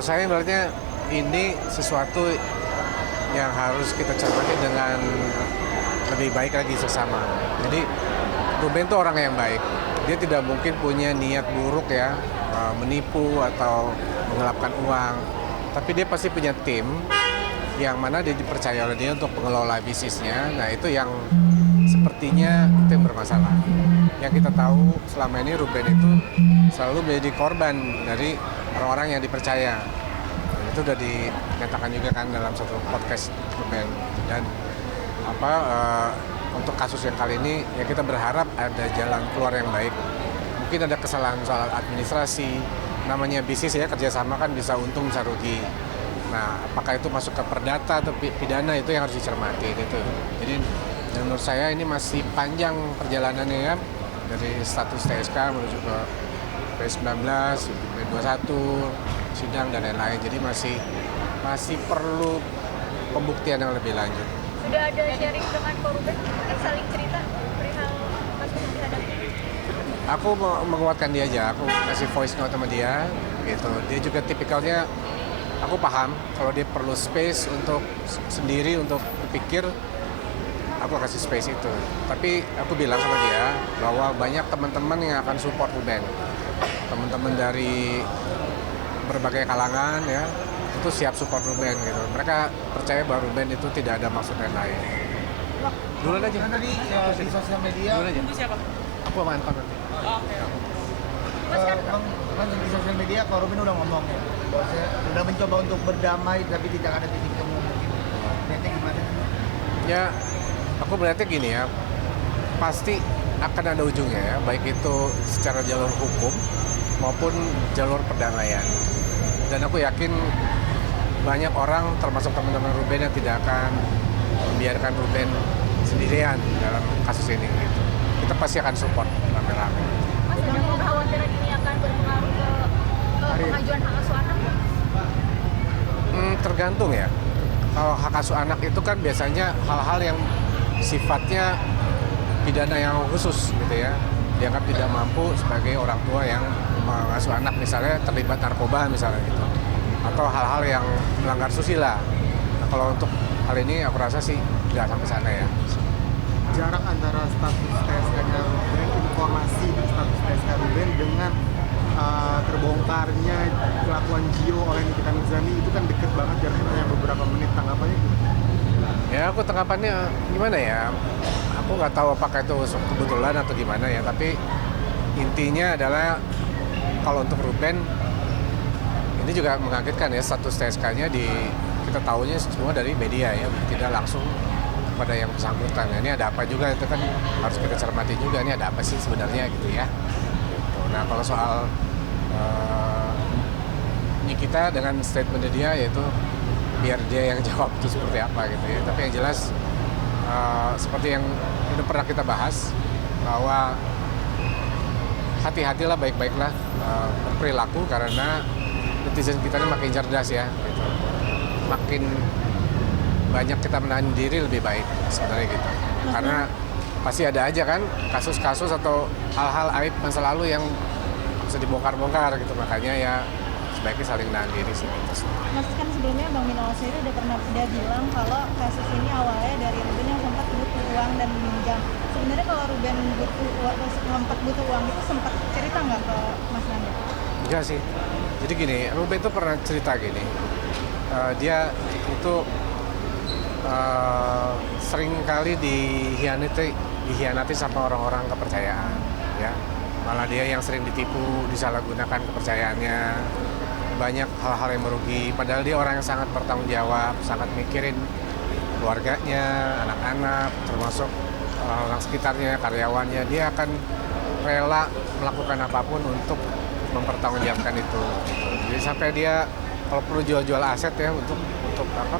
Saya melihatnya ini sesuatu yang harus kita cermati dengan lebih baik lagi sesama. Jadi Ruben itu orang yang baik. Dia tidak mungkin punya niat buruk ya, menipu atau menggelapkan uang. Tapi dia pasti punya tim yang mana dia dipercaya oleh dia untuk mengelola bisnisnya. Nah itu yang sepertinya itu yang bermasalah. Yang kita tahu selama ini Ruben itu selalu menjadi korban dari orang-orang yang dipercaya. Dan itu sudah dinyatakan juga kan dalam satu podcast Ruben. Dan untuk kasus yang kali ini ya kita berharap ada jalan keluar yang baik. Mungkin ada kesalahan soal administrasi, namanya bisnis ya, kerjasama kan bisa untung bisa rugi. Nah apakah itu masuk ke perdata atau pidana, itu yang harus dicermati gitu. Jadi menurut saya ini masih panjang perjalanannya ya, dari status TSK menuju ke P19, P21, sidang dan lain-lain. Jadi masih perlu pembuktian yang lebih lanjut. Sudah ada sharing dengan korban, saling cerita perihal kasus yang dihadapi? Aku menguatkan dia aja, aku kasih voice note sama dia gitu. Dia juga tipikalnya, aku paham kalau dia perlu space untuk sendiri untuk berpikir, aku kasih space itu. Tapi aku bilang sama dia bahwa banyak teman-teman yang akan support Ruben. Teman-teman dari berbagai kalangan ya, itu siap support Ruben gitu. Mereka percaya bahwa Ruben itu tidak ada maksud yang lain. Duluan aja. Tadi di sosial media. Duluan aja. Itu siapa? Aku aman kan nanti. Oke. Kan di sosial media Pak Ruben udah ngomong ya, bahwa saya udah mencoba untuk berdamai tapi tidak ada titik temu mungkin. Nanti gimana? Ya, aku melihatnya gini ya, pasti akan ada ujungnya ya, baik itu secara jalur hukum maupun jalur perdamaian. Dan aku yakin banyak orang termasuk teman-teman Ruben yang tidak akan membiarkan Ruben sendirian dalam kasus ini gitu. Kita pasti akan support rame-rame. Mas, ada kekhawatiran ini akan berpengaruh ke pengajuan hak asuh anak? Tergantung ya. Kalau hak asuh anak itu kan biasanya hal-hal yang sifatnya pidana yang khusus gitu ya. Dianggap tidak mampu sebagai orang tua yang mengasuh anak, misalnya terlibat narkoba misalnya gitu. Atau hal-hal yang melanggar susila. Nah, kalau untuk hal ini aku rasa sih nggak sampai sana ya. Jarak antara status TSK-nya Ruben, informasi dan status TSK Ruben dengan terbongkarnya kelakuan Gio oleh Nikita Mirzani itu kan deket banget, jaraknya hanya beberapa menit. Tanggapannya gimana? Ya aku tanggapannya gimana ya, aku nggak tahu apakah itu kebetulan atau gimana ya, tapi intinya adalah kalau untuk Ruben ini juga mengagetkan ya, status TSK-nya kita tahunya semua dari media ya, tidak langsung kepada yang bersangkutan. Ini ada apa juga, itu kan harus kita cermati juga, ini ada apa sih sebenarnya gitu ya. Nah kalau soal Nikita dengan statement dia yaitu biar dia yang jawab itu seperti apa gitu ya. Tapi yang jelas seperti yang sudah pernah kita bahas, bahwa hati-hatilah, baik-baiklah berperilaku, karena netizen kita ini makin cerdas ya gitu. Makin banyak kita menahan diri lebih baik sebenarnya gitu. Karena pasti ada aja kan kasus-kasus atau hal-hal aib masa lalu yang bisa dibongkar-bongkar gitu. Makanya ya sebaiknya saling menahan diri sih. Mas, kan sebelumnya Bang Minal sendiri udah bilang kalau kasus ini awalnya dari Ruben yang sempat butuh uang dan meminjam. Sebenarnya kalau Ruben sempat butuh uang itu sempat cerita nggak ke Mas Nanda? Enggak sih. Jadi gini, Ruben itu pernah cerita gini. Dia itu sering kali dihianati sama orang-orang kepercayaan ya. Malah dia yang sering ditipu, disalahgunakan kepercayaannya. Banyak hal-hal yang merugi, padahal dia orang yang sangat bertanggung jawab, sangat mikirin keluarganya, anak-anak, termasuk orang sekitarnya, karyawannya. Dia akan rela melakukan apapun untuk mempertanggungjawabkan itu. Jadi sampai dia kalau perlu jual-jual aset ya untuk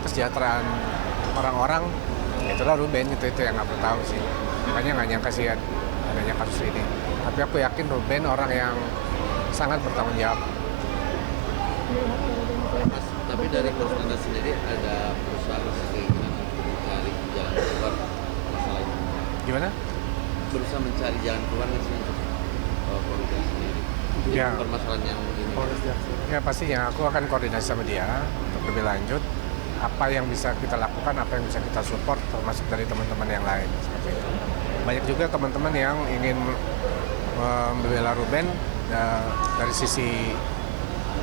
kesejahteraan orang-orang, itulah Ruben itu yang nggak perlu tahu sih. Makanya nggak nyangka sih adanya kasus ini. Tapi aku yakin Ruben orang yang sangat bertanggung jawab. Mas, tapi dari Mas Nanda sendiri ada berusaha keinginan untuk mencari jalan keluar masalah ini? Gimana? Berusaha mencari jalan keluar nggak sih untuk korban sendiri? Ya. permasalahan yang ini. Polres Jaksel. Ya pastinya aku akan koordinasi sama dia untuk lebih lanjut apa yang bisa kita lakukan, apa yang bisa kita support termasuk dari teman-teman yang lain seperti itu. Banyak juga teman-teman yang ingin membela Ruben dari sisi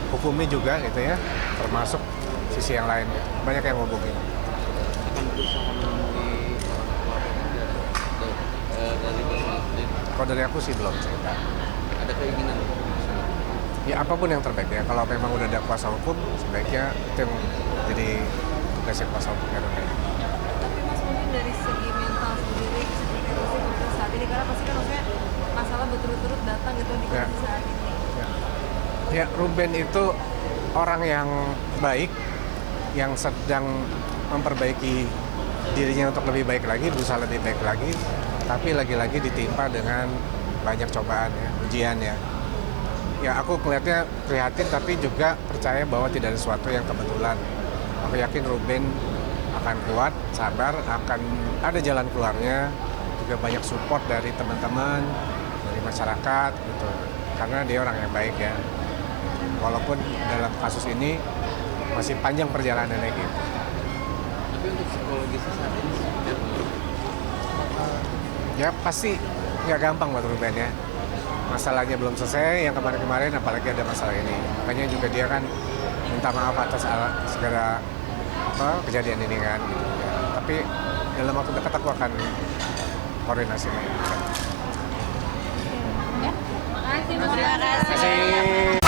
hukumnya juga gitu ya, termasuk sisi yang lain. Banyak yang ngobongin. Akan berusaha menemui orang tua dari personal sendiri. Kalau dari aku sih belum cerita. Ada keinginan Ya apapun yang terbaik ya. Kalau memang udah ada kuasa hukum, sebaiknya itu yang jadi tugasnya kuasa hukumnya Ruben. Tapi Mas mungkin dari segi mental sendiri seperti apa sih untuk saat ini, karena pasti kan maksudnya masalah berturut-turut datang gitu di Ya. kondisi saat ini. Ya, Ruben itu orang yang baik, yang sedang memperbaiki dirinya untuk lebih baik lagi, berusaha lebih baik lagi, tapi lagi-lagi ditimpa dengan banyak cobaan ya, ujian ya. Ya aku melihatnya prihatin tapi juga percaya bahwa tidak ada sesuatu yang kebetulan. Aku yakin Ruben akan kuat, sabar, akan ada jalan keluarnya, juga banyak support dari teman-teman, dari masyarakat gitu. Karena dia orang yang baik ya. Walaupun dalam kasus ini masih panjang perjalanannya gitu. tapi untuk psikologisnya saat ini seperti apa? Ya pasti nggak gampang buat Ruben ya. Masalahnya belum selesai, yang kemarin-kemarin apalagi ada masalah ini. Makanya juga dia kan minta maaf atas segala kejadian ini kan. Gitu. Ya, tapi dalam waktu dekat aku akan koordinasi lagi. Makasih Mas. Terima kasih.